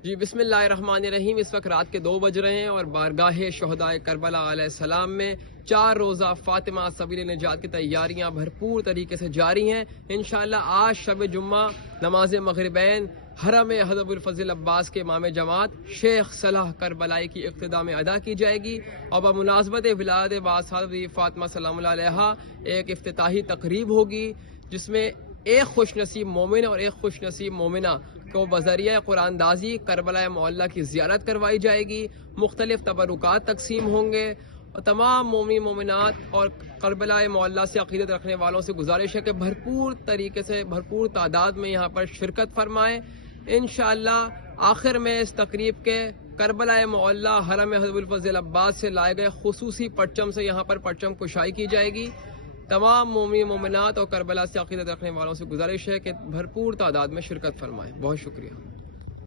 जी बिस्मिल्लाहिर्रहमानिर्रहीम। इस वक्त रात के 2 बज रहे हैं और बारगाह शहदाए करबला अलैहिस्सलाम में 4 रोज़ा फातिमा सबील निजात की तैयारियां भरपूर तरीके से जारी हैं। इंशाअल्लाह आज शब जुम्मा नमाज मगरिबैन हरम हज़रत फज़ल अब्बास के इमाम जमात शेख सलाह करबलाई की इक़्तिदा में अदा की जाएगी और बमुनासबत विलादत बासहज़रत फातिमा सलामुल्लाह अलैहा एक इफ्तिताही तकरीब होगी जिसमें एक खुश नसीब मोमिन और एक खुश नसीब मोमिना को बज़रिया कुरानदाजी करबला मोहल्ला की ज़ियारत करवाई जाएगी। मुख्तलिफ तबरुकात तकसीम होंगे और तमाम मोमिन मोमिनात और करबला मोहल्ला से अक़ीदत रखने वालों से गुजारिश है कि भरपूर तरीके से भरपूर तादाद में यहाँ पर शिरकत फरमाएँ। इंशाअल्लाह आखिर में इस तकरीब के करबला मोहल्ला हरम हज़रत फज़ल अब्बास से लाए गए खुसूसी परचम से यहाँ पर परचम कुशाई की जाएगी। तमाम मोमिन मोमिनात और करबला से अक़ीदत रखने वालों से गुजारिश है कि भरपूर तादाद में शिरकत फरमाएं। बहुत शुक्रिया।